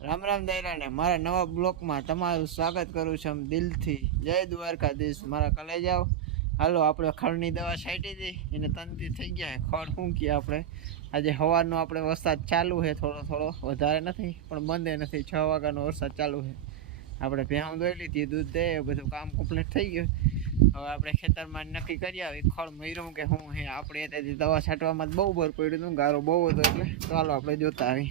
રામ રામ દૈરાને મારા નવા બ્લોકમાં તમારું સ્વાગત કરું છું દિલથી. જય દ્વારકાધીશ, મારા કલેજાઓ. હાલો, આપણે ખડની દવા છાંટી હતી એને તંતી થઈ ગયા. ખડ શું કહીએ આપણે? આજે સવારનો આપણે વરસાદ ચાલુ છે, થોડો થોડો. વધારે નથી, પણ બંધ નથી. છ વાગ્યાનો વરસાદ ચાલુ છે. આપણે ભેહું દોઈ લીધી, દૂધ દે બધું કામ કમ્પ્લીટ થઈ ગયું. હવે આપણે ખેતરમાં નક્કી કરી આવી ખડ મર્યું કે હું હે આપણે ત્યાંથી દવા છાંટવામાં જ બહુ બર પડ્યું હતું, ગારો બહુ હતો એટલે. ચાલો આપણે જોતા આવી.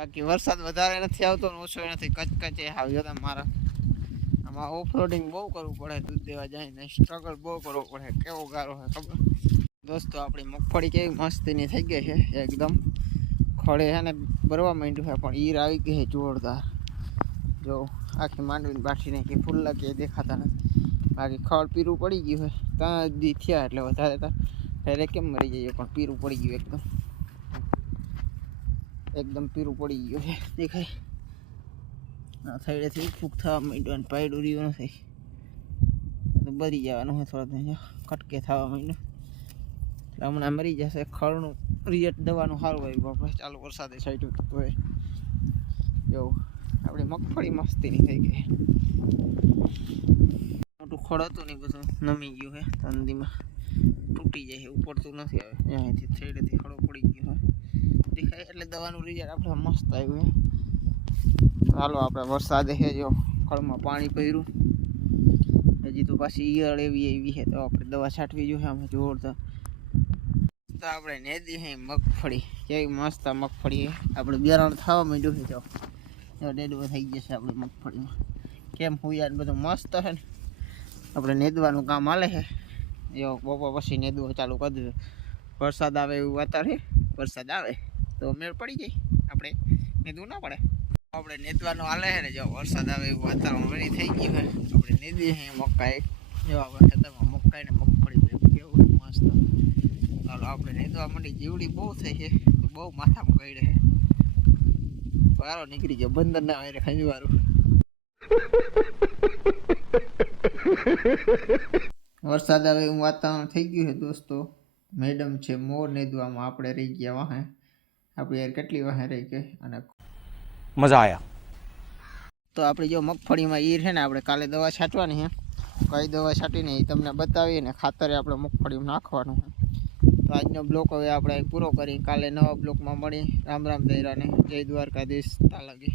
બાકી વરસાદ વધારે નથી આવતો ને ઓછો નથી કચકચે આવ્યો હતા મારા. આમાં ઓફરોડિંગ બહુ કરવું પડે, દૂધ દેવા જાય ને સ્ટ્રગલ બહુ કરવું પડે, કેવો ગારો હોય ખબર? દોસ્તો, આપણી મગફળી કેવી મસ્તીની થઈ ગઈ છે, એકદમ. ખડે છે ને ભરવા માંડ્યું છે પણ ઈર આવી ગઈ છે જોરદાર. જો, આખી માંડવીને બાઠી નાખી ફૂલ્લા કે દેખાતા નથી. બાકી ખડ પીરું પડી ગયું હોય ત્યાં દી થયા એટલે વધારે ત્યાં પહેલે કેમ મરી જઈએ, પણ પીરું પડી ગયું એકદમ. એકદમ પીરું પડી ગયું છે. દેખાય. આ સાઈડેથી ફૂક થવા માંડ્યું અને પાયડું રહ્યું નથી. તો બરી જવાનું હોય થોડા કટકે થવા માંડ્યું. હમણાં મરી જશે. ખળનું રિયટ દવાનું સારું આવ્યું આપણે ચાલુ વરસાદે સાઈડ તો એ એવું. આપણી મગફળી મસ્તીની થઈ ગઈ. ખડ હતું ને બધું નમી ગયું હે. તંદીમાં તૂટી જાય છે ઉપડતું નથી હવે. અહીંયાથી સાઈડેથી ખડો પડી ગયો હોય દેખાય એટલે દવાનું રિઝલ્ટ આપણે મસ્ત આવ્યું હે. ચાલો આપણે વરસાદે છે જો કળમાં પાણી પહેર્યું હજી તો પાછી ઈયળ એવી એવી છે તો આપણે દવા છાંટવી જોઈએ અમે જોરદાર. તો આપણે નેદી હે મગફળી. કેવી મસ્ત મગફળી આપણે બિયારણ થવા માંડ્યું છે જો. ડેડવો થઈ જશે આપણી મગફળીમાં. કેમ હુયાર બધું મસ્ત છે ને. આપણે નેદવાનું કામ હાલે છે. જો બપોર પછી નેદવું ચાલુ કરી દીધું. વરસાદ આવે એવું વાતાવરણ. વરસાદ આવે તો મેળ પડી જાય. આપણે નેદવું ના પડે. આપણે નેદવાનું હાલે છે ને જો વરસાદ આવે એવું વાતાવરણ થઈ ગયું છે. આપણે નેદીએ છીએ મકાઈ. જો આપણે ખેતરમાં મકાઈ ને મગફળી કેવું મસ્ત. ચાલો આપણે નેદવા માંડી. જીવડી બહુ થઈ છે. બહુ માથામાં ગઈ રહે વારો નીકળી ગયો. બંદર ના આવે ખાઈ વારું વરસાદ આવે એવું વાતાવરણ થઈ ગયું છે દોસ્તો. મેડમ છે મોર નેદવામાં આપણે રહી ગયા વાહે. આપણી યાર કેટલી વાહે રહી ગઈ અને મજા આવ્યા તો આપણે જો મગફળીમાં ઈર છે ને આપણે કાલે દવા છાંટવાની છે. કઈ દવા છાંટીને એ તમને બતાવીને ખાતરે આપણે મગફળી નાખવાનું તો આજનો બ્લોક હવે આપણે પૂરો કરી. કાલે નવા બ્લોકમાં મળી. રામ રામ દૈરાને. જય દ્વારકાધીશ. તાલાગી